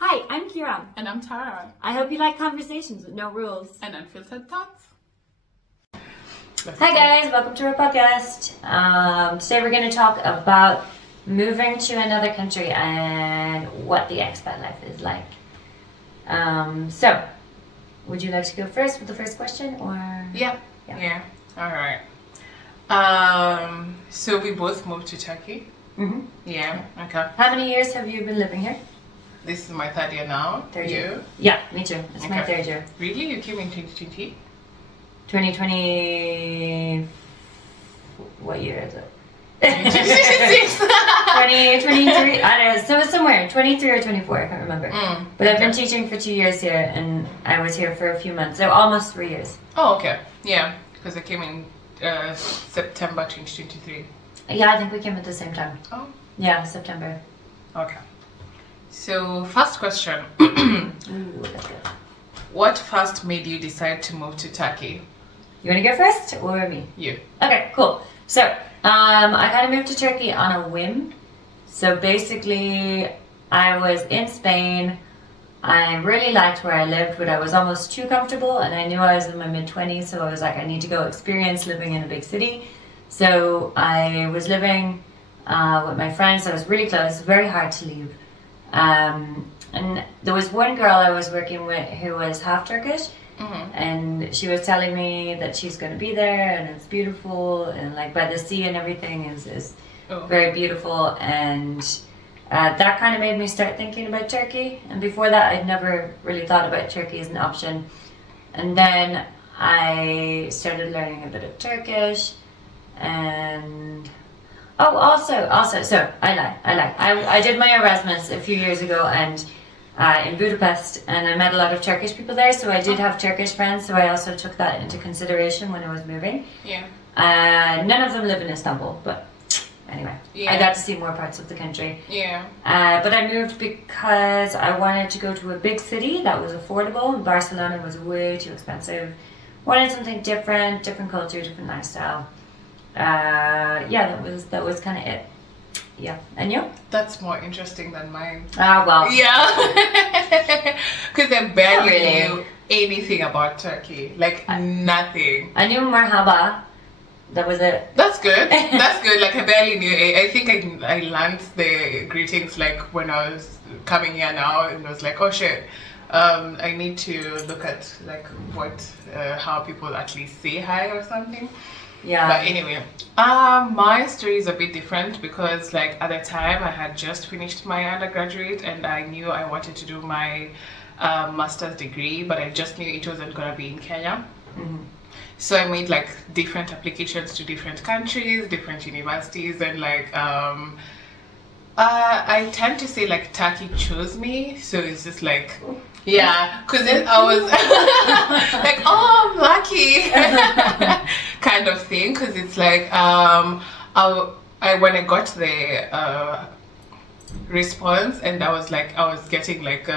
Hi, I'm Kira. And I'm Tara. I hope you like conversations with no rules. And unfiltered thoughts. Hi guys, welcome to our podcast. Today we're going to talk about moving to another country and what the expat life is like. So, would you like to go first with the first question, or? Yeah. All right. So we both moved to Turkey. Mm-hmm. Yeah. Okay. How many years have you been living here? This is my third year now. Third year. You? Yeah, me too. It's my third year. Really? You came in 2020? 2020. What year is it? 2026. 2023. I don't know. So it's somewhere 23 or 24. I can't remember. But I've been teaching for 2 years here, and I was here for a few months, so almost 3 years. Oh, okay. Yeah, because I came in September 2023. Yeah, I think we came at the same time. Oh. Yeah, September. Okay. So first question. Ooh, that's good. What first made you decide to move to Turkey? You want to go first, or me? You. Okay, cool. So, I kind of moved to Turkey on a whim. So basically, I was in Spain. I really liked where I lived, but I was almost too comfortable, and I knew I was in my mid-20s, so I was like, I need to go experience living in a big city. So I was living with my friends. I was really close, very hard to leave. And there was one girl I was working with who was half Turkish, and she was telling me that she's going to be there, and it's beautiful, and like by the sea and everything is very beautiful, and that kind of made me start thinking about Turkey. And before that, I'd never really thought about Turkey as an option. And then I started learning a bit of Turkish, and also, so I did my Erasmus a few years ago, and in Budapest, and I met a lot of Turkish people there, so I did have Turkish friends, so I also took that into consideration when I was moving. Yeah. None of them live in Istanbul, but anyway, I got to see more parts of the country. Yeah. But I moved because I wanted to go to a big city that was affordable, and Barcelona was way too expensive. Wanted something different culture, different lifestyle. That was kind of it. Yeah, and you? That's more interesting than mine. Ah, well. Yeah. Because I barely really knew anything about Turkey. Like, nothing. I knew marhaba. That was it. That's good. That's good. Like, I barely knew. I think I learned the greetings, like, when I was coming here now, and I was like, oh, shit. I need to look at, like, how people actually say hi or something. Yeah. But anyway, my story is a bit different because, like, at the time I had just finished my undergraduate and I knew I wanted to do my master's degree, but I just knew it wasn't gonna be in Kenya. So I made like different applications to different countries, different universities, and like I tend to say like Turkey chose me, so it's just like. Yeah, because I was like, oh, I'm lucky kind of thing. Because it's like, when I got the response and I was getting like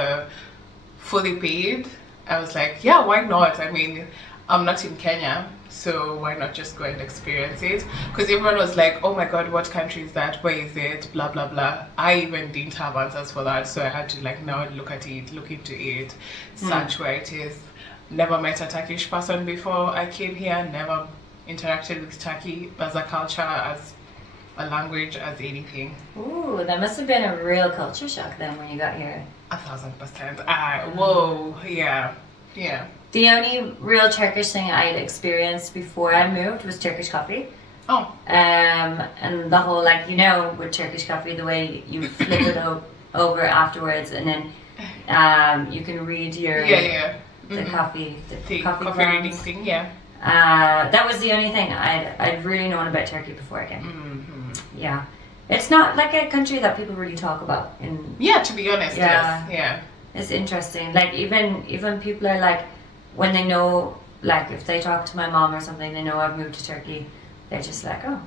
fully paid, I was like, yeah, why not? I mean, I'm not in Kenya, so why not just go and experience it? Because everyone was like, oh my god, what country is that? Where is it? Blah blah blah. I even didn't have answers for that, so I had to like now look into it, search where it is. Never met a Turkish person before I came here, never interacted with Turkey as a culture, as a language, as anything. Ooh, that must have been a real culture shock then when you got here. 1000%. Whoa, yeah. The only real Turkish thing I had experienced before I moved was Turkish coffee. Oh. And the whole, like, you know, with Turkish coffee, the way you flip it over afterwards, and then you can read your the coffee reading thing. Yeah. That was the only thing I'd really known about Turkey before I came. Yeah. It's not like a country that people really talk about. To be honest, yes. Yeah. It's interesting. Like, even people are like, when they know, like, if they talk to my mom or something, they know I've moved to Turkey, they're just like, oh,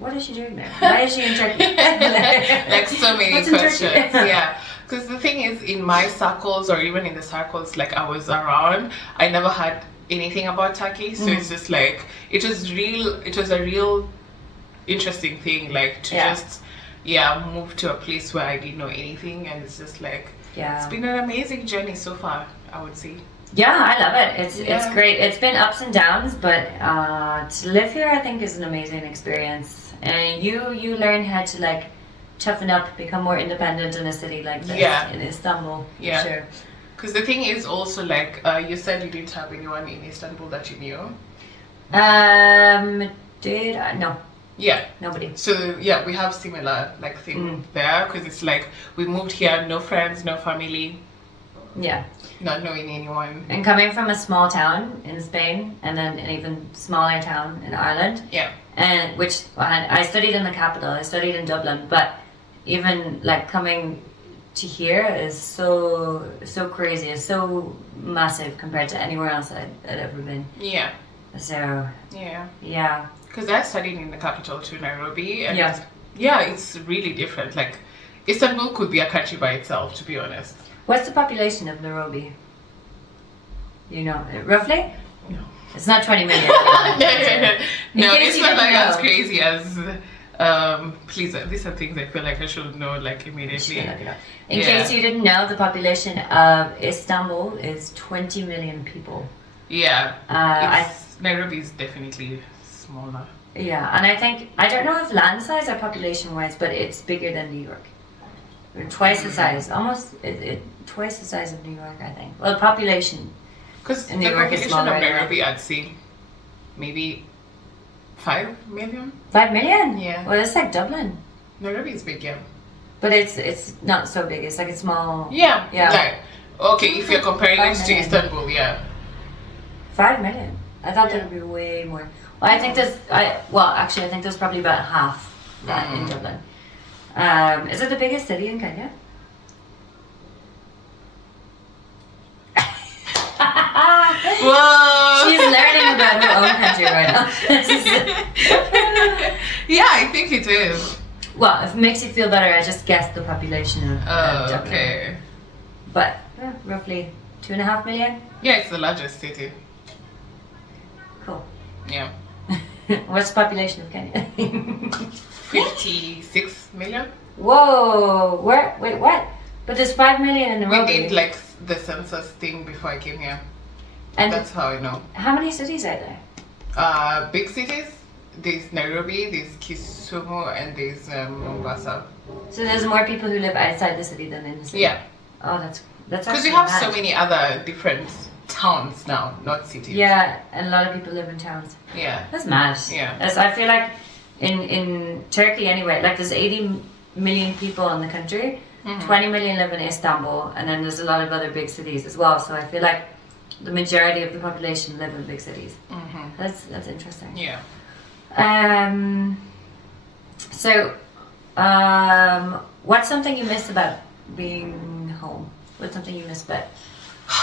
what is she doing there? Why is she in Turkey? Like, so many questions. Yeah. Because the thing is, in my circles, or even in the circles, like, I was around, I never had anything about Turkey. So it's just like, it was a real interesting thing, like, to just move to a place where I didn't know anything, and it's just like Yeah. It's been an amazing journey so far, I would say. Yeah, I love it. It's Yeah. great. It's been ups and downs, but to live here, I think, is an amazing experience. And you learn how to like toughen up, become more independent in a city like this, Yeah. in Istanbul. For Yeah. sure. Because the thing is also like you said you didn't have anyone in Istanbul that you knew. Did I? No, Yeah. nobody. So yeah, we have similar like thing there because it's like we moved here, no friends, no family, Yeah. not knowing anyone. And coming from a small town in Spain, and then an even smaller town in Ireland, Yeah. and which I studied in the capital. I studied in Dublin, but even like coming to here is so crazy. It's so massive compared to anywhere else I'd ever been. Yeah. So Yeah. yeah, Because I studied in the capital too, Nairobi, and Yeah. yeah, it's really different. Like Istanbul could be a country by itself, to be honest. what's the population of Nairobi? You know, roughly? No. It's not 20 million. No, case it's you not didn't like as know. crazy as. Please, these are things I feel like I should know like Should immediately. look it up. In Yeah. case you didn't know, the population of Istanbul is 20 million people. Yeah, I Nairobi is definitely smaller. Yeah, and I don't know if land size or population wise, but it's bigger than New York. Or twice the size, almost twice the size of New York, I think. Well, population. Because the And New York is population smaller of anyway. Nairobi, I'd say maybe 5 million. 5 million? Yeah. Well, it's like Dublin. Nairobi is big, yeah. But it's not so big. It's like a small. Yeah. Yeah. Like, okay, if you're comparing 5 it to million. Istanbul, yeah. 5 million. I thought Yeah. there would be way more. Well, I think actually, I think there's probably about half that in Dublin. Is it the biggest city in Kenya? Whoa! She's learning about her own country right now. Yeah, I think it is. Well, if it makes you feel better, I just guessed the population of Oh, Dublin. okay. But roughly 2.5 million. Yeah, it's the largest city. Cool. Yeah. What's the population of Kenya? 56 million. Whoa! Wait, what? But there's 5 million in We Nairobi. did like the census thing before I came here. And That's how I know. how many cities are there? Big cities. There's Nairobi, there's Kisumu, and there's Mombasa. So there's more people who live outside the city than in the city. Yeah, Oh, that's because actually we have mad. so many other different towns now, not cities. Yeah, and a lot of people live in towns. Yeah. That's mad. Yeah. As I feel like in Turkey anyway, like there's 80 million people in the country. 20 million live in Istanbul, and then there's a lot of other big cities as well. So I feel like the majority of the population live in big cities. That's interesting. Yeah. What's something you miss about being home? What's something you miss about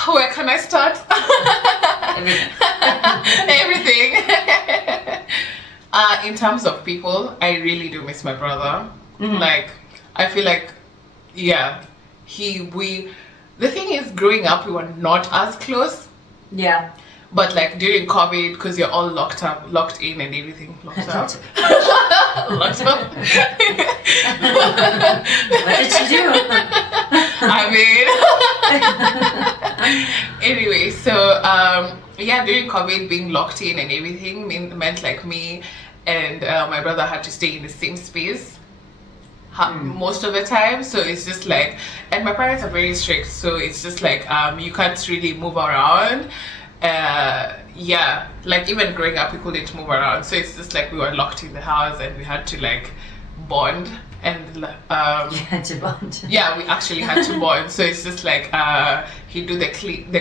Where can I start? everything? Everything. In terms of people, I really do miss my brother. Like, I feel like, yeah, the thing is, growing up, we were not as close. Yeah. But like during COVID, because you're all locked in and everything. Locked up. Locked up. What did she do? I mean, anyway, so yeah, during COVID, being locked in and everything meant like me and my brother had to stay in the same space most of the time. So it's just like, and my parents are very strict, so it's just like you can't really move around. Yeah, like even growing up, we couldn't move around, so it's just like we were locked in the house and we had to like bond and You had to bond. yeah, we actually had to bond. So it's just like he do the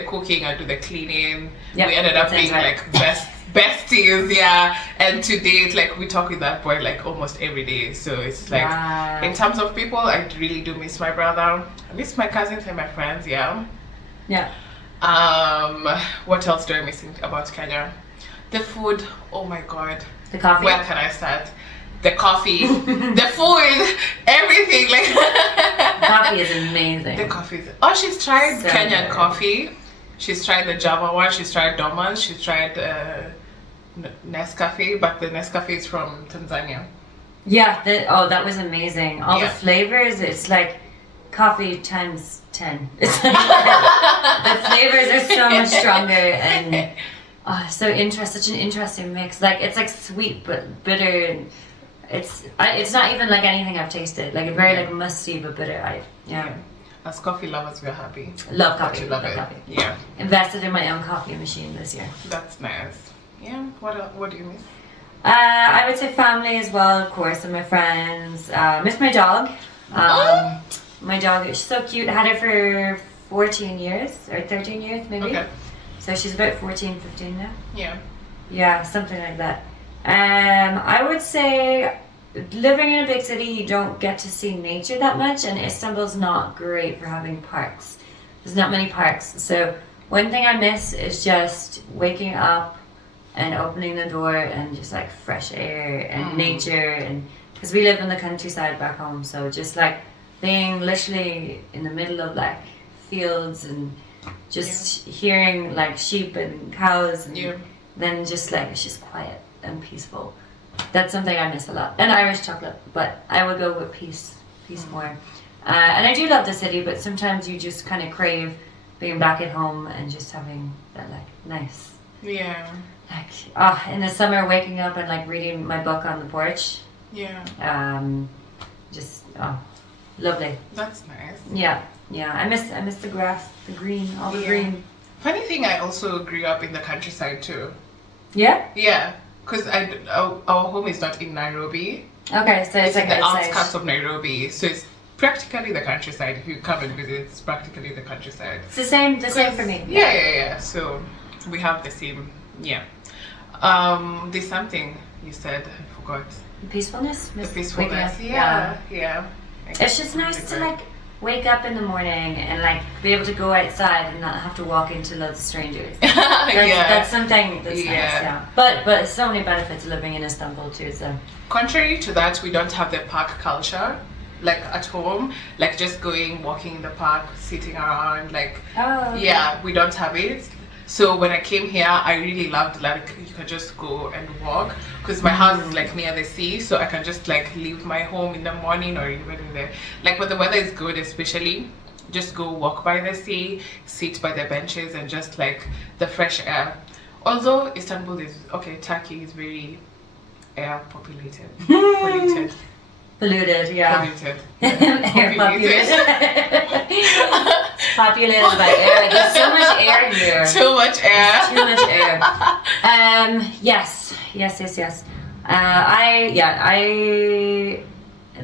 cooking, I do the cleaning. Yep, We ended up that sounds being right. like besties, yeah. And to date, like we talk with that boy like almost every day. So it's like Wow. in terms of people, I really do miss my brother. I miss my cousins and my friends, yeah. Yeah. What else do I miss about Kenya? The food, oh my god. The coffee. Where can I start? The coffee, the food, everything. Like Coffee is amazing. the coffee. Oh, she's tried So Kenyan good. coffee. She's tried the Java one. She's tried Dormans. She's tried Nescafe, but the Nescafe is from Tanzania. Yeah. That was amazing. All Yeah. the flavors. It's like coffee times 10. It's like, the flavors are so much stronger and such an interesting mix. Like it's like sweet but bitter, and it's not even like anything I've tasted. Like very like musty but bitter. As coffee lovers, we're happy. Love coffee. Love it. Coffee. Yeah. Invested in my own coffee machine this year. That's nice. Yeah. What do you miss? I would say family as well, of course, and my friends. Miss my dog. My dog, she's so cute. Had her for 14 years or 13 years maybe. Okay. So she's about 14, 15 now. Yeah. Yeah, something like that. I would say living in a big city, you don't get to see nature that much, and Istanbul's not great for having parks. There's not many parks. So one thing I miss is just waking up and opening the door and just like fresh air and nature, and because we live in the countryside back home, so just like being literally in the middle of like fields and just hearing like sheep and cows, and then just like it's just quiet and peaceful. That's something I miss a lot. And Irish chocolate, but I would go with peace more. And I do love the city, but sometimes you just kind of crave being back at home and just having that like nice. Yeah. Like in the summer, waking up and like reading my book on the porch. Yeah. Just lovely. That's nice. Yeah. I miss the grass, the green, all the green. Funny thing, I also grew up in the countryside too. Yeah. Yeah, because our home is not in Nairobi. Okay, so it's like in the outside. outskirts of Nairobi, so it's practically the countryside. If you come and visit, it's practically the countryside. It's the same for me. Yeah. So we have the same. Yeah. There's something you said. I forgot. Peacefulness. The peacefulness. Yeah. It's just nice to like wake up in the morning and like be able to go outside and not have to walk into loads of strangers. That's something that's nice. Yeah. But so many benefits of living in Istanbul too. So contrary to that, we don't have the park culture. Like at home, like just walking in the park, sitting around, like we don't have it. So when I came here, I really loved like you can just go and walk, because my house is like near the sea, so I can just like leave my home in the morning or even in the like when the weather is good, especially just go walk by the sea, sit by the benches, and just like the fresh air. Although Istanbul is Turkey is very air polluted. Polluted, yeah. Polluted. Air populated. Populated by air. There's so much air here. Too much air. Too much air. Yes.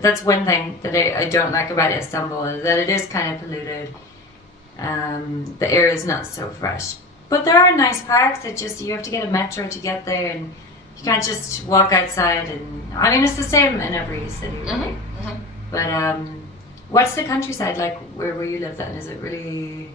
That's one thing that I don't like about Istanbul, is that it is kind of polluted. The air is not so fresh. But there are nice parks that just, you have to get a metro to get there, and you can't just walk outside. And I mean, it's the same in every city, really. But what's the countryside like where you live then? Is it really...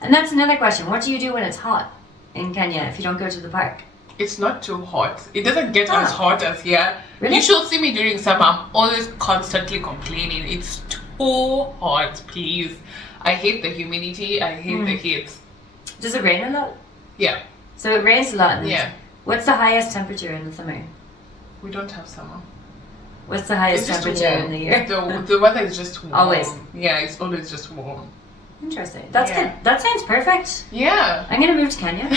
And that's another question. What do you do when it's hot in Kenya if you don't go to the park? It's not too hot. It doesn't get as hot as here. Really? You should see me during summer. I'm always constantly complaining. It's too hot, please. I hate the humidity. I hate the heat. Does it rain a lot? Yeah. So it rains a lot. Yeah. What's the highest temperature in the summer? We don't have summer. What's the highest temperature in the year? The weather is just warm. Always. Yeah, it's always just warm. Interesting. That's good. That sounds perfect. Yeah. I'm gonna move to Kenya.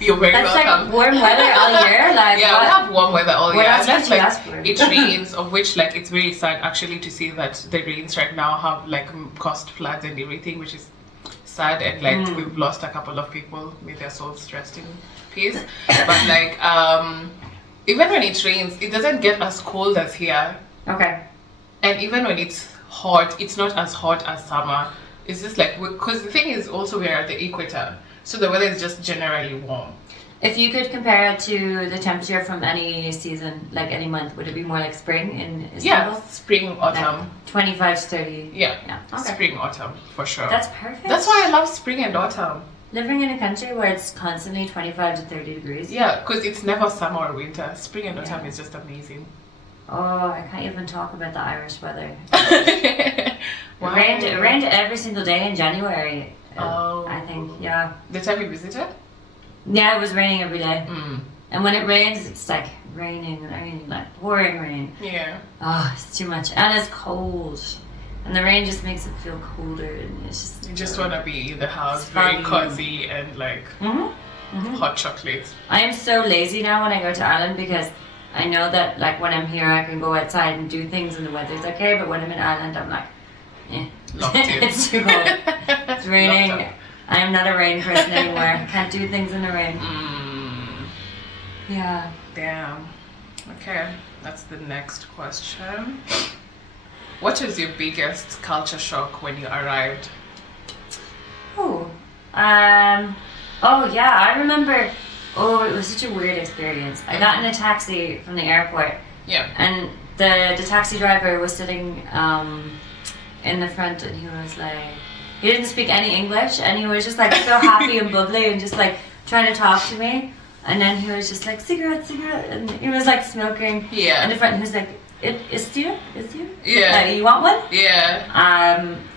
You're very That's welcome. Like warm weather all year. Like we have warm weather all year. Unless like it rains, of which like it's very sad actually to see that the rains right now have like caused floods and everything, which is sad, and like we've lost a couple of people. May their souls rest in peace. But like even when it rains, it doesn't get as cold as here. Okay. And even when it's hot, it's not as hot as summer. It's just like, because the thing is also we're at the equator, so the weather is just generally warm. If you could compare it to the temperature from any season, like any month, would it be more like spring in Istanbul? Yeah, spring, autumn. Like 25 to 30. Yeah. Okay. Spring, autumn, for sure. That's perfect. That's why I love spring and autumn. Living in a country where it's constantly 25 to 30 degrees. Yeah, because it's never summer or winter. Spring and autumn is just amazing. Oh, I can't even talk about the Irish weather. Wow. It rained every single day in January. I think, yeah. The time we visited? Yeah, it was raining every day. And when it rains, it's like raining, like pouring rain. Yeah. Oh, it's too much. And it's cold. And the rain just makes it feel colder, and it's just... You just want to be in the house, It's very foggy. cozy and like Mm-hmm. hot chocolate. I am so lazy now when I go to Ireland because I know that like when I'm here I can go outside and do things and the weather's okay, but when I'm in Ireland I'm like, Locked in. it's too cold. It's raining. Locked up. I am not a rain person anymore. I can't do things in the rain. Yeah. Damn. Okay, that's the next question. What was your biggest culture shock when you arrived? Oh. Oh yeah, I remember. Oh, it was such a weird experience. I got in a taxi from the airport, Yeah. and the taxi driver was sitting in the front, and he was like, he didn't speak any English, and he was just like so happy and bubbly and just like trying to talk to me. And then he was just like, cigarette, and he was like smoking. Yeah. And the front, he was like, it's you? Yeah. You want one? Yeah.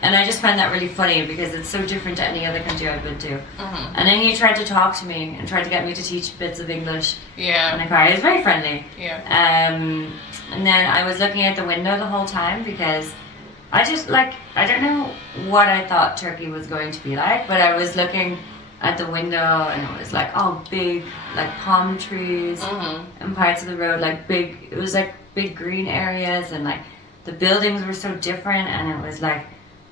And I just find that really funny because it's so different to any other country I've been to. Mm-hmm. And then he tried to talk to me and tried to get me to teach bits of English in Yeah. the car. He was very friendly. Yeah. And then I was looking out the window the whole time because I just like, I don't know what I thought Turkey was going to be like, but I was looking at the window and it was like all big, like palm trees and parts of the road, like big, it was like big green areas, and like the buildings were so different, and it was like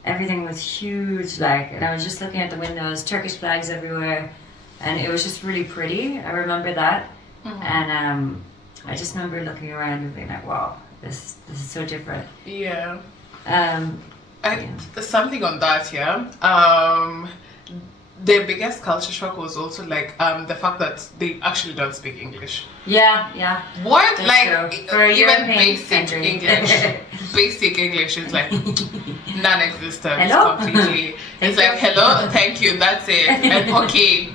everything was huge, like, and I was just looking at the windows, Turkish flags everywhere, and it was just really pretty. I remember that. And I just remember looking around and being like, wow, this is so different. Yeah. Yeah. There's something on that, yeah. The biggest culture shock was also like the fact that they actually don't speak English. Yeah. What? That's Like true. For a even European basic country. English, basic English is like non-existent. Hello? Completely. It's like hello, thank you, that's it, and okay.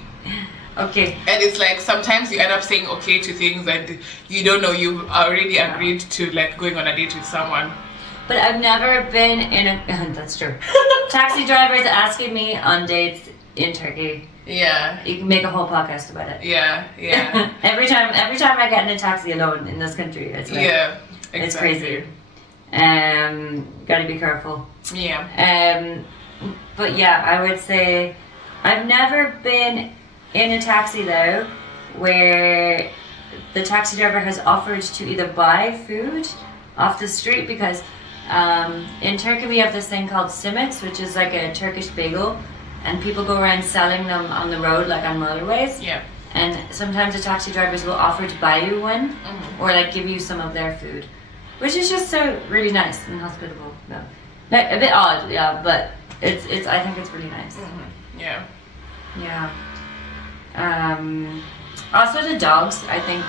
Okay. And it's like sometimes you end up saying okay to things and you don't know you've already agreed to like going on a date with someone. But I've never been in a... That's true. Taxi drivers asking me on dates in Turkey. Yeah. You can make a whole podcast about it. Yeah. every time I get in a taxi alone in this country, it's like, Yeah. Exactly. it's crazy. Gotta be careful. Yeah. But yeah, I would say I've never been in a taxi though where the taxi driver has offered to either buy food off the street, because in Turkey we have this thing called simits, which is like a Turkish bagel, and people go around selling them on the road, like on motorways. Yeah. And sometimes the taxi drivers will offer to buy you one, or like give you some of their food, which is just so really nice and hospitable. No, like a bit odd, yeah, but it's I think it's really nice. Yeah. Yeah. Also the dogs, I think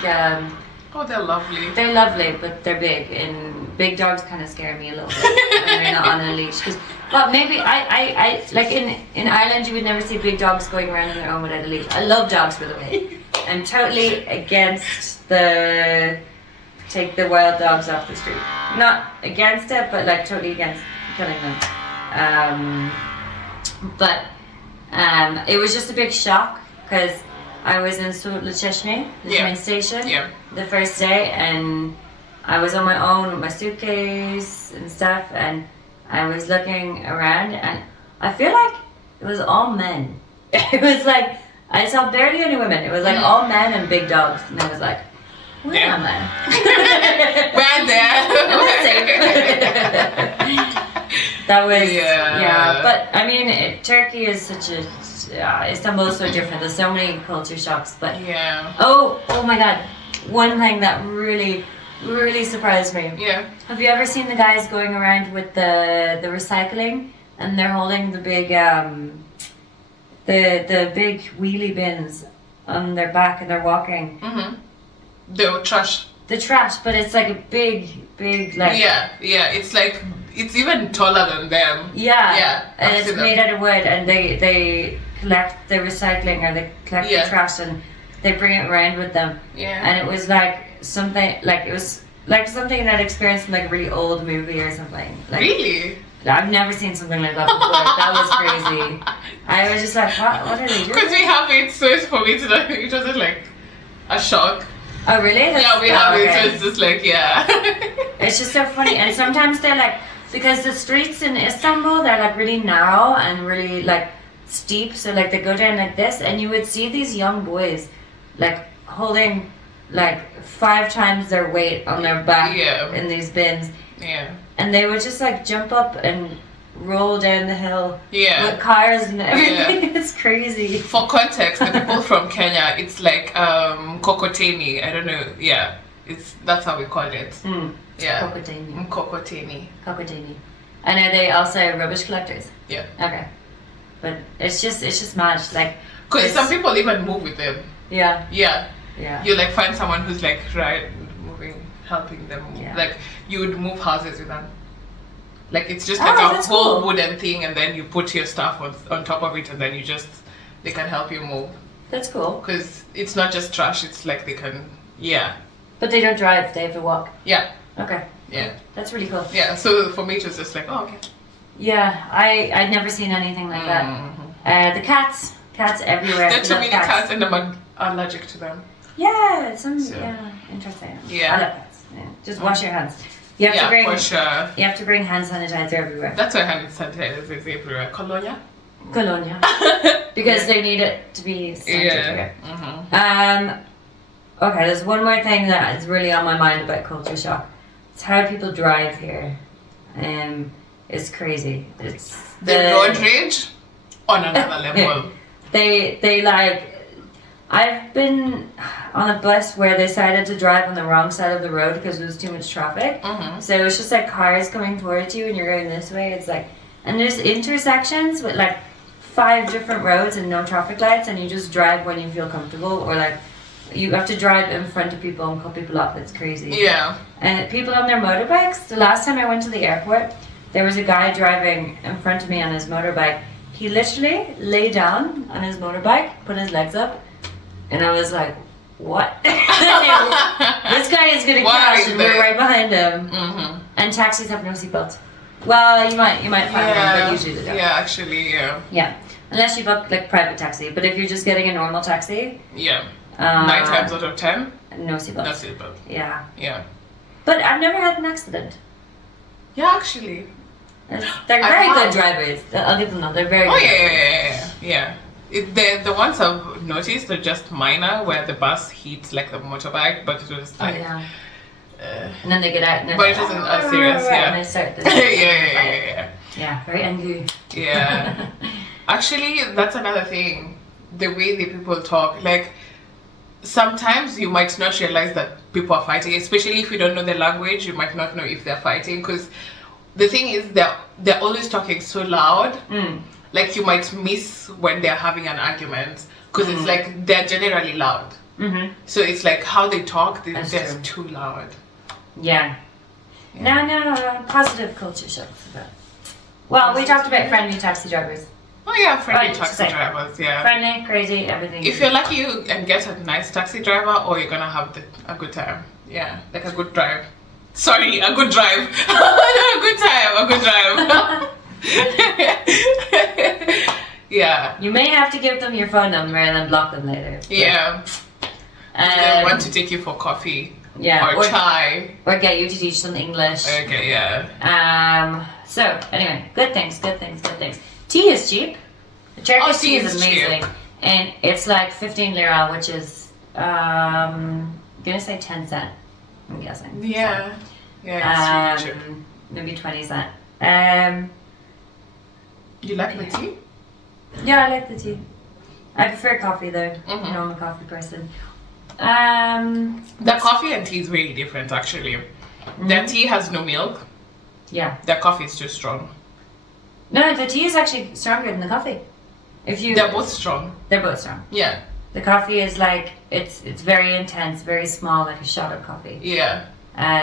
Oh, they're lovely. they're lovely, but they're big, and big dogs kind of scare me a little bit when they're not on a leash. Well, maybe I like in Ireland you would never see big dogs going around on their own without a leash. I love dogs, by the way. I'm totally against take the wild dogs off the street. Not against it, but like totally against killing them. But it was just a big shock because I was in Sulut-Cheshme, the train station, the first day, and I was on my own with my suitcase and stuff, and I was looking around, and I feel like it was all men. It was like, I saw barely any women. It was like all men and big dogs, and I was like, where am I? We're there. That was, but I mean, Turkey is such a, Istanbul is so different. There's so many culture shocks, but oh my god, one thing that really surprised me. Yeah. Have you ever seen the guys going around with the recycling, and they're holding the big the big wheelie bins on their back, and they're walking. The trash. The trash, but it's like a big like. Yeah. It's like it's even taller than them. Yeah. And I've it's made out of wood, and they collect the recycling, or they collect the trash, and they bring it around with them. Yeah. And it was like something like, it was like something I'd experienced in like a really old movie or something. Like, Really? I've never seen something like that before. That was crazy. I was just like, what are they doing? Because we have it, so it's for me to know. It wasn't like a shock. Oh really? We have it, so it's just like, It's just so funny, and sometimes they're like because the streets in Istanbul, they're like really narrow and really like steep, so like they go down like this, and you would see these young boys like holding like 5 times their weight on their back in these bins, and they would just like jump up and roll down the hill with cars and everything. It's crazy. For context, the people from Kenya, it's like kokoteni. I don't know. That's how we call it. Kokoteni. And are they also rubbish collectors? Yeah. Okay. But it's just mad, like, because some people even move with them. Yeah. You like find someone who's like moving, helping them. Yeah. Like you would move houses with them. Like it's just like a whole wooden thing, and then you put your stuff on top of it, and then they can help you move. That's cool. Because it's not just trash; it's like they can. But they don't drive; they have to walk. Yeah. Okay. Yeah. That's really cool. Yeah. So for me, it was just like, oh, okay. Yeah, I'd never seen anything like that. The cats everywhere. There are too many cats, and I'm allergic to them. Yeah, interesting. Yeah. I love cats. Yeah. Just wash your hands. You have to bring, for sure. You have to bring hand sanitizer everywhere. That's why hand sanitizer is everywhere. Colonia. Because they need it to be sanitary. Okay, there's one more thing that is really on my mind about culture shock. It's how people drive here. It's crazy. It's the road rage on another level. They like. I've been on a bus where they decided to drive on the wrong side of the road because there was too much traffic. So it's just like cars coming towards you and you're going this way. It's like, and there's intersections with like 5 different roads and no traffic lights, and you just drive when you feel comfortable, or like you have to drive in front of people and cut people off. It's crazy. Yeah. And people on their motorbikes. The last time I went to the airport, there was a guy driving in front of me on his motorbike. He literally lay down on his motorbike, put his legs up, and I was like, what? This guy is going to crash and we're right behind him. And taxis have no seatbelts. Well, you might find one, but usually they don't. Yeah, actually, Yeah, unless you book like private taxi. But if you're just getting a normal taxi, 9 times out of 10, no seatbelt. No seatbelt. Yeah. But I've never had an accident. Yeah, actually. They're very good drivers. I'll give them that. They're very good. Yeah. The ones I've noticed are just minor, where the bus hits like the motorbike, but it was like. And then they get out. And but it wasn't as serious. And they start. Yeah, very angry. Yeah. Actually, that's another thing. The way the people talk, like. Sometimes you might not realize that people are fighting, especially if you don't know the language. You might not know if they're fighting, because the thing is they're always talking so loud. Like you might miss when they're having an argument, because it's like they're generally loud. So it's like how they talk, they're just too loud. Yeah. No, positive culture shocks. Well, we talked about friendly taxi drivers. Oh yeah, friendly taxi drivers, Friendly, crazy, everything. If you're lucky, you can get a nice taxi driver, or you're gonna have a good time. Yeah, like a good drive. Sorry, a good drive. a good drive. Yeah. You may have to give them your phone number and then block them later. Yeah. They want to take you for coffee. Yeah. Or chai. Or get you to teach them English. Okay, yeah. So, anyway, good things. Tea is cheap. The Turkish tea is amazing. Cheap. And it's like 15 lira, which is, I'm gonna say 10 cent, I'm guessing. Yeah. Yeah, it's really cheap. Maybe 20 cent. You like the tea? Yeah, I like the tea. I prefer coffee though. I'm a coffee person. The coffee and tea is very different actually. Their tea has no milk. Yeah. Their coffee is too strong. No, the tea is actually stronger than the coffee. They're both strong. They're both strong. Yeah. The coffee is like it's very intense, very small, like a shot of coffee. Yeah.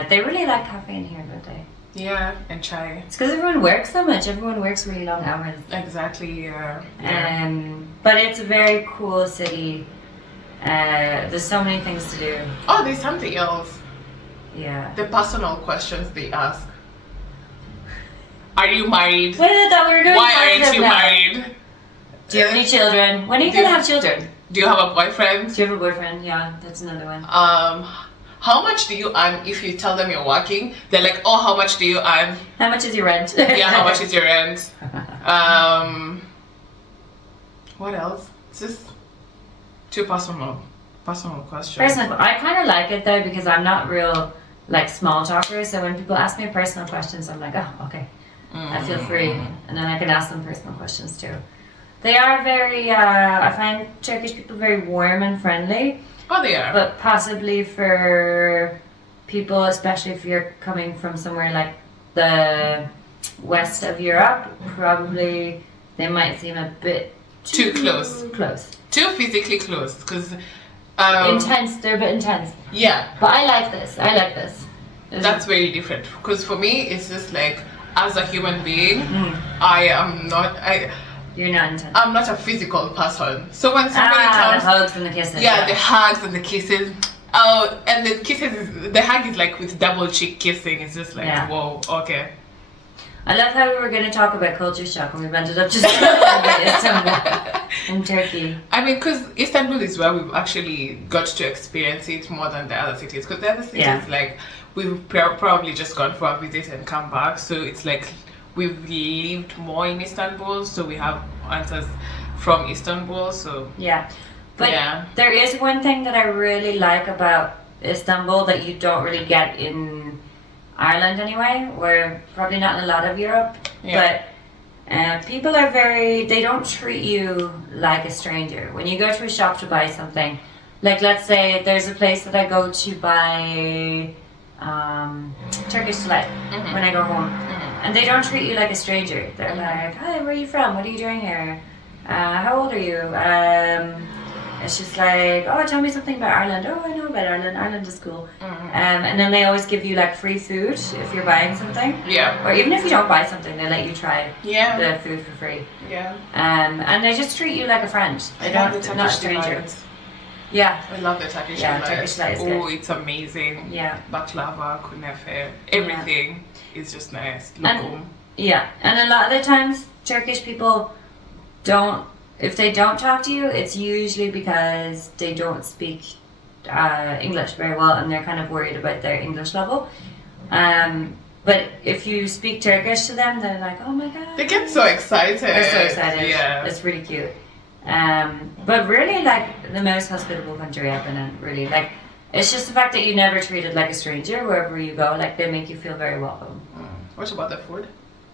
They really like coffee in here, don't they? Yeah, and chai. It's because everyone works so much. Everyone works really long hours. Exactly. Yeah. But it's a very cool city. There's so many things to do. Oh, there's something else. Yeah. The personal questions they ask. Are you married? What is it that we're doing? Why aren't you married? Do you have any children? When are you gonna have children? Do you have a boyfriend? Do you have a boyfriend? Yeah, that's another one. how much do you earn if you tell them you're working? They're like, oh, how much do you earn? How much is your rent? Yeah, how much is your rent? What else? It's just too personal questions. Personal. I kind of like it though because I'm not real like small talker. So when people ask me personal questions, I'm like, oh, okay. I feel free, and then I can ask them personal questions too. They are very. I find Turkish people very warm and friendly. Oh, they are. But possibly for people, especially if you're coming from somewhere like the west of Europe, probably they might seem a bit too close. Too physically close, because intense. They're a bit intense. Yeah. But I like this. That's very different. Because for me, it's just like, as a human being, I am not. You're not intense. I'm not a physical person. So when somebody comes, the hugs and the kisses. Yeah, the hugs and the kisses. Oh, and the kisses. The hug is like with double cheek kissing. It's just like, whoa, okay. I love how we were going to talk about culture shock and we've ended up just talking about Istanbul in Turkey. I mean, because Istanbul is where we've actually got to experience it more than the other cities. Because the other cities, like, we've probably just gone for a visit and come back. So it's like we've lived more in Istanbul, so we have answers from Istanbul. So but there is one thing that I really like about Istanbul that you don't really get in Ireland anyway, or probably not in a lot of Europe. But people are they don't treat you like a stranger. When you go to a shop to buy something, like let's say there's a place that I go to buy Turkish delight when I go home, and they don't treat you like a stranger. They're like, hi, where are you from? What are you doing here? How old are you? It's just like, oh, tell me something about Ireland. Oh, I know about Ireland. Ireland is cool. And then they always give you like free food if you're buying something. Yeah. Or even if you don't buy something, they let you try the food for free. Yeah. And they just treat you like a friend. They're not a stranger. Yeah. I love the Turkish delight. Turkish delight is good. It's amazing. Yeah. Baklava, kunefe, everything is just nice. Lokum. And a lot of the times, Turkish people if they don't talk to you, it's usually because they don't speak English very well and they're kind of worried about their English level. But if you speak Turkish to them, they're like, oh my god. They get so excited. They're so excited. Yeah. It's really cute. But really, like, the most hospitable country I've been in, really. Like, it's just the fact that you're never treated like a stranger wherever you go. Like, they make you feel very welcome. What about the food?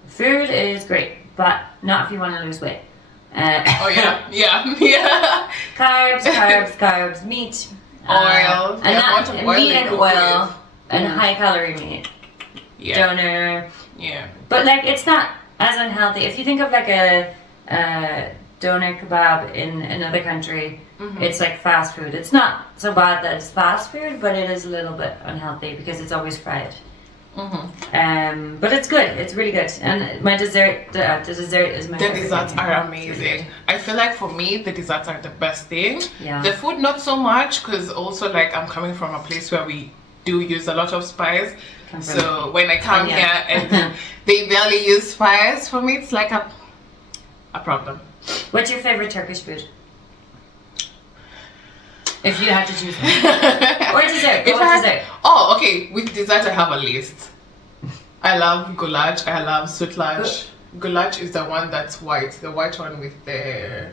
Food is great, but not if you want to lose weight. Carbs, meat, oil, meat and oil, and high calorie meat. Doner. Yeah. But like, it's not as unhealthy. If you think of like a doner kebab in another country, it's like fast food. It's not so bad that it's fast food, but it is a little bit unhealthy because it's always fried. But it's good. It's really good. And my dessert, the dessert is my favorite. The desserts are amazing. I feel like for me, the desserts are the best thing. Yeah. The food, not so much, because also like I'm coming from a place where we do use a lot of spice. So when I come here and they barely use spice, for me it's like a problem. What's your favorite Turkish food? If you had to choose one. Or dessert. Dessert. Oh, okay. With dessert, I have a list. I love goulash. I love sütlaç. Goulash is the one that's white. The white one with the...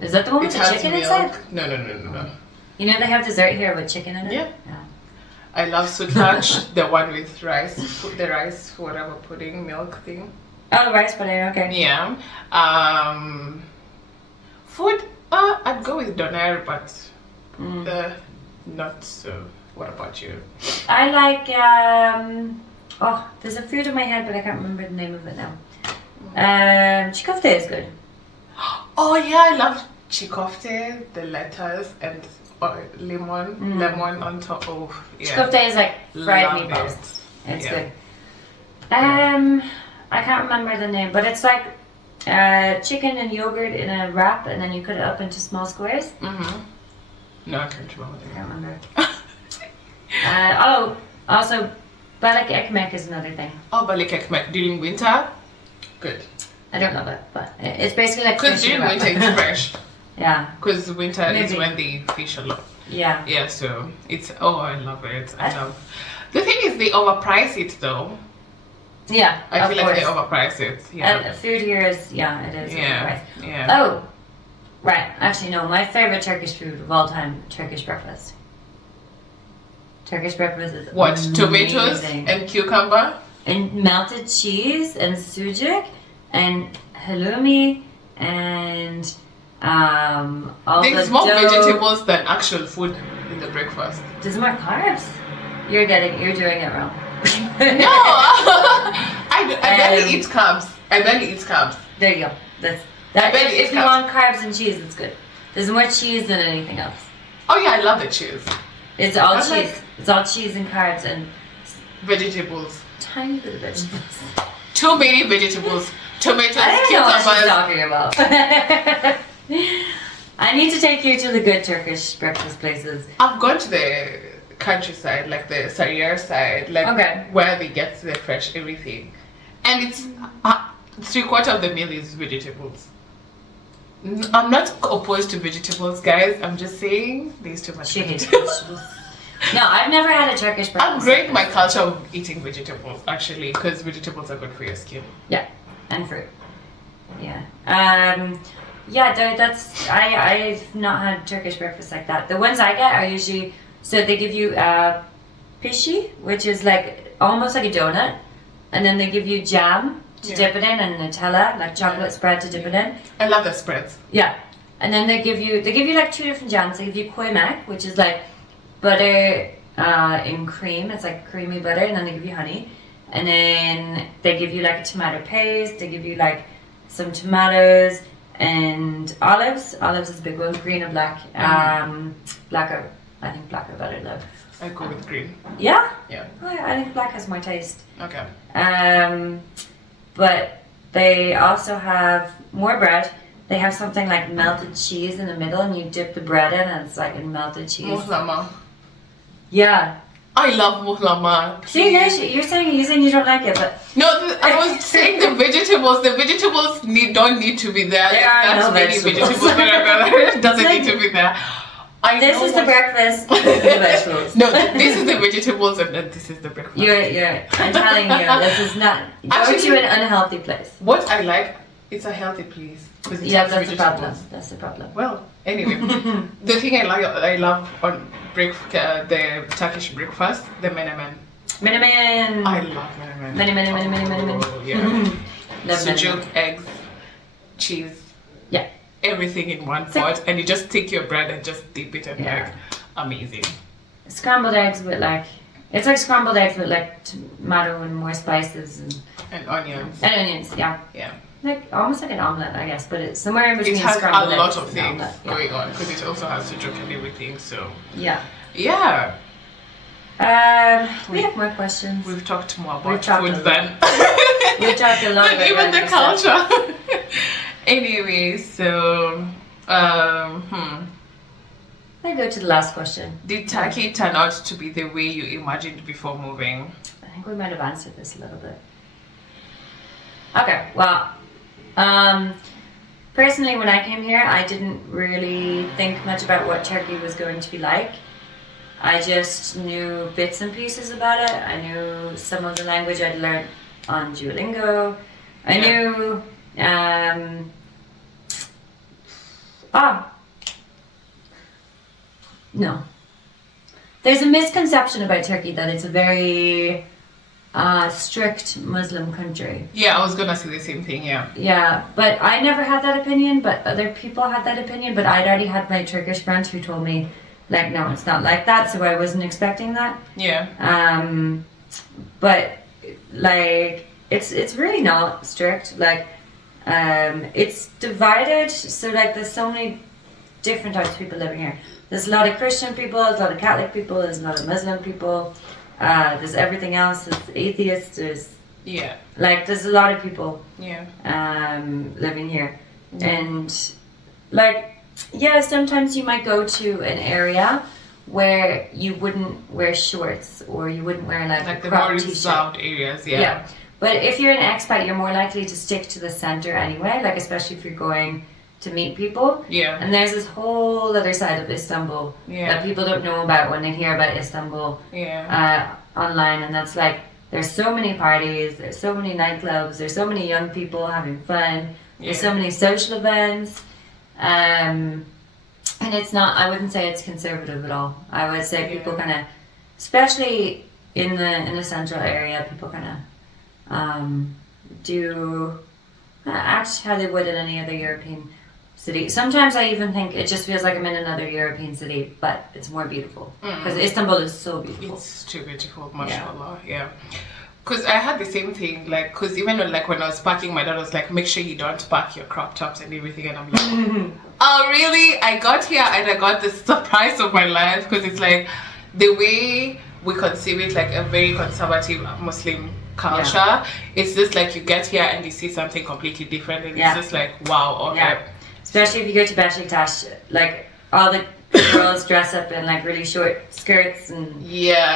Is that the one with the chicken inside? No. You know they have dessert here with chicken in it? Yeah. I love sütlaç. The one with rice. The rice, whatever, pudding, milk thing. Oh, rice pudding, okay. Yeah. Food, I'd go with doner, but not so. What about you? I like, there's a food in my head, but I can't remember the name of it now. Chikofte is good. Oh yeah, I love chikofte, the lettuce and lemon on top. Oh, yeah. Chikofte is like fried meatballs. It's good. I can't remember the name, but it's like chicken and yogurt in a wrap, and then you cut it up into small squares. No, I can't remember. I can't remember. Also, balik ekmek is another thing. Oh, balik ekmek during winter, good. I don't love it, but it's basically like because during winter it's fresh. Yeah. Because winter is when they fish a lot. Yeah. Yeah, so it's I love it. I love. The thing is, they overprice it though. Yeah, I of feel like they course. overprice it. Yeah. Food here is, it is Yeah. overpriced. Yeah. Oh, right. Actually, no. My favorite Turkish food of all time, Turkish breakfast. Turkish breakfast is What? Tomatoes amazing. and cucumber? And melted cheese and sucuk and halloumi and all There's the more dough. vegetables than actual food in the breakfast. There's more carbs. You're doing it wrong. No, I barely eat carbs. I barely eat carbs. There you go. That. barely If eat you carbs. want carbs and cheese, it's good. There's more cheese than anything else. Oh yeah, I love the cheese. It's all I cheese. like- It's all cheese and carbs and Vegetables. tiny bit of vegetables. Too many vegetables. Tomatoes, I don't know what she's cucumbers. talking about. I need to take you to the good Turkish breakfast places. I've gone to the countryside, like the Sarıyer side, like Okay. where they get the fresh everything, and it's 3/4 of the meal is vegetables. I'm not opposed to vegetables, guys. I'm just saying there's too much She hates vegetables. vegetables. No, I've never had a Turkish breakfast. I'm great my culture of eating vegetables actually, because vegetables are good for your skin. Yeah, and fruit. Yeah. That's I've not had Turkish breakfast like that. The ones I get are usually they give you pishi, which is like almost like a donut, and then they give you jam to dip it in and Nutella, like chocolate spread to dip it in. I love the spreads. Yeah. And then they give you like 2 different jams. They give you koymak, which is like butter in cream. It's like creamy butter, and then they give you honey. And then they give you like a tomato paste. They give you like some tomatoes and olives. Olives is a big one, green or black. Blacker. I think blacker better though. I go with green. Yeah? Yeah. Oh, yeah, I think black has more taste. Okay. But they also have more bread. They have something like melted cheese in the middle, and you dip the bread in, and it's like in melted cheese. Muhlama. Yeah. I love muhlama. See, you're saying you don't like it, but No, I was saying the vegetables. The vegetables don't need to be there. There are That's no many vegetables. It doesn't It's like- need to be there. this is the breakfast. This is the vegetables. No, this is the vegetables, and then this is the breakfast. I'm telling you, this is not. Go Actually- to an unhealthy place. What I like, it's a healthy place. Because it Yeah, has that's the problem. vegetables. That's the problem. Well, anyway, the thing I love on the Turkish breakfast, the menemen. Menemen. I love menemen. Menemen. Oh, yeah. Love Sujuk, menemen. eggs, cheese. Yeah. Everything in one pot, and you just take your bread and just dip it in Yeah. like amazing. Scrambled eggs with like. It's like scrambled eggs with like tomato and more spices And onions. and onions. Yeah. Yeah. Like almost like an omelet, I guess, but it's somewhere in between It has a scrambled lot eggs of and things omelet. Yeah. going on because it also has sujuk and everything. So Yeah. yeah, We have more questions. we've talked more We've about talked food a than We talked a lot than about even the random stuff. culture. Anyway, so I go to the last question. did Turkey turn out to be the way you imagined before moving? I think we might have answered this a little bit. Okay, well, personally, when I came here, I didn't really think much about what Turkey was going to be like. I just knew bits and pieces about it. I knew some of the language I'd learned on Duolingo. I knew, no. There's a misconception about Turkey that it's a very strict Muslim country. Yeah, I was gonna say the same thing. Yeah. Yeah, but I never had that opinion, but other people had that opinion, but I'd already had my Turkish friends who told me, like, no, it's not like that, so I wasn't expecting that. Yeah. But, like, it's really not strict. Like, it's divided, so, like, there's so many different types of people living here. There's a lot of Christian people, there's a lot of Catholic people, there's a lot of Muslim people, there's everything else, there's atheists, there's, Yeah. like, there's a lot of people Yeah. living here. And, like, yeah, sometimes you might go to an area where you wouldn't wear shorts or you wouldn't wear, like Like a the crop more t-shirt. reserved areas. Yeah. Yeah. But if you're an expat, you're more likely to stick to the center anyway, like especially if you're going to meet people. Yeah. And there's this whole other side of Istanbul that people don't know about when they hear about Istanbul online. And that's like, there's so many parties, there's so many nightclubs, there's so many young people having fun, there's so many social events. And it's not, I wouldn't say it's conservative at all. I would say people kind of, especially in the central area, people kind of do act how they would in any other European city. Sometimes I even think it just feels like I'm in another European city, but it's more beautiful. Because Istanbul is so beautiful. It's too beautiful, mashallah. Yeah. Because I had the same thing, like, because even like when I was packing, my dad was like, make sure you don't pack your crop tops and everything. And I'm like, oh, really? I got here and I got the surprise of my life, because it's like the way we conceive it, like a very conservative Muslim culture. It's just like you get here and you see something completely different, and it's just like, wow, okay. Yeah. Especially if you go to Beşiktaş, like all the girls dress up in like really short skirts and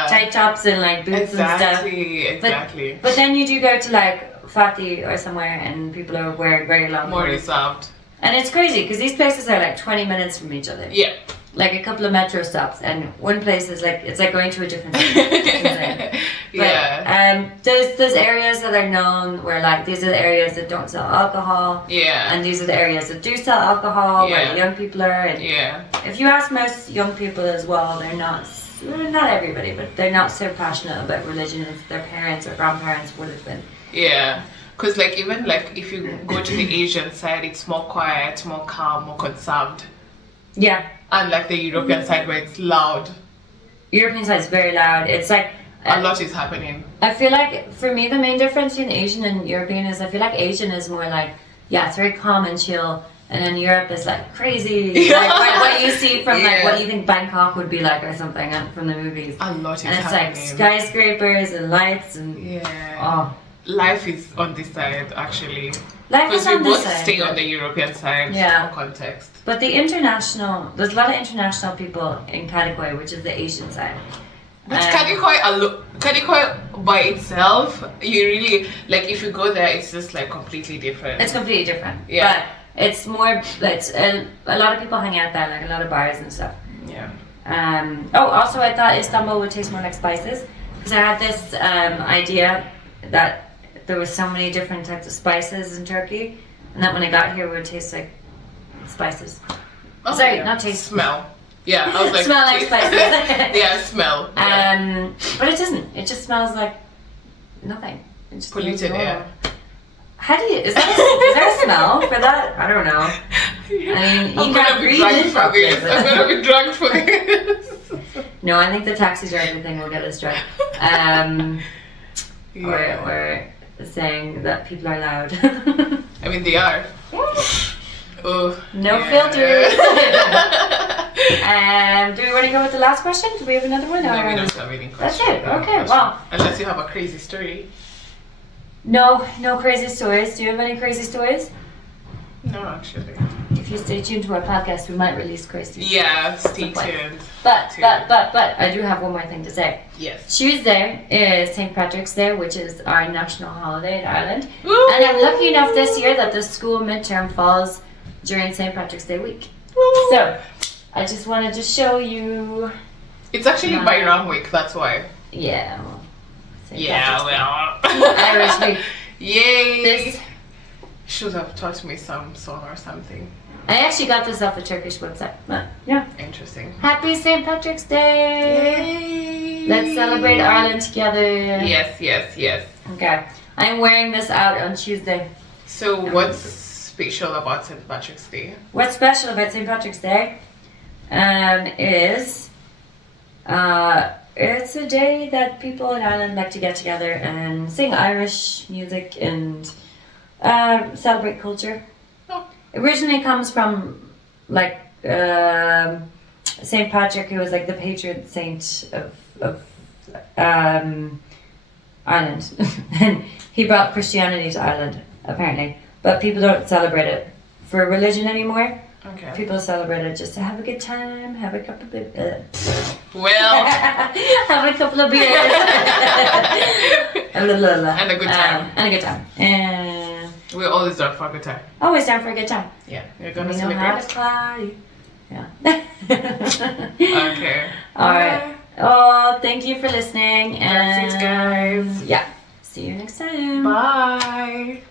tight tops and like boots and stuff. Exactly. But then you do go to like Fatih or somewhere and people are wearing very long more clothes. reserved. And it's crazy because these places are like 20 minutes from each other. Yeah. Like a couple of metro stops, and one place is like, it's like going to a different city. There's areas that are known where like these are the areas that don't sell alcohol. Yeah. And these are the areas that do sell alcohol, where the young people are. And if you ask most young people as well, they're not everybody, but they're not so passionate about religion as their parents or grandparents would have been. Yeah. Because like even like if you go to the Asian side, it's more quiet, more calm, more conserved. Yeah. Unlike the European side where it's loud. European side is very loud. It's like a lot is happening. I feel like for me the main difference between Asian and European is I feel like Asian is more like, it's very calm and chill, and then Europe is like crazy. Like what you see from like what you think Bangkok would be like or something from the movies. A lot is happening. And it's like skyscrapers and lights and life is on this side actually. Life is on this side. Because we both stay on the European side for context. But there's a lot of international people in Kadikoy, which is the Asian side. But Kadikoy by itself, you really, like if you go there, it's just like completely different. It's completely different. Yeah. But it's more, a lot of people hang out there, like a lot of bars and stuff. Yeah. Also I thought Istanbul would taste more like spices, because I had this idea that there was so many different types of spices in Turkey, and that when I got here it would taste like spices. Sorry, not taste. Smell. Yeah, I was like smell like spices. Smell. But it doesn't. It just smells like nothing. It just polluted air. How do you? Is there a smell for that? I don't know. I mean, you can't breathe in properly. I'm gonna be drunk for this. No, I think the taxi driving thing will get us drunk. Or saying that people are loud. I mean, they are. Oh, no filters. Do we want to go with the last question? Do we have another one? No, we don't have any questions. That's it. Okay, well. Unless you have a crazy story. No crazy stories. Do you have any crazy stories? No, actually. If you stay tuned to our podcast, we might release crazy stories. Yeah, stay tuned. But I do have one more thing to say. Yes. Tuesday is St. Patrick's Day, which is our national holiday in Ireland. Woo! And I'm lucky enough this year that the school midterm falls during St. Patrick's Day week. Woo! So, I just wanted to show you... It's actually Bayram week, that's why. Yeah. Irish week. Yay! This should have taught me some song or something. I actually got this off a Turkish website, but yeah. Interesting. Happy St. Patrick's Day! Yay! Let's celebrate Ireland together. Yes. Okay. I'm wearing this out on Tuesday. So what's special about St. Patrick's Day? What's special about St. Patrick's Day is it's a day that people in Ireland like to get together and sing Irish music and celebrate culture. Oh. It originally comes from like St. Patrick, who was like the patron saint of Ireland. And he brought Christianity to Ireland, apparently. But people don't celebrate it for religion anymore. Okay. People celebrate it just to have a good time, have a couple of have a couple of beers. And a good time. And a good time. We're always down for a good time. Always down for a good time. Yeah, you're gonna We know how celebrate. to party. Yeah. Okay. All right. Oh, thank you for listening. That's it, guys. Yeah. See you next time. Bye.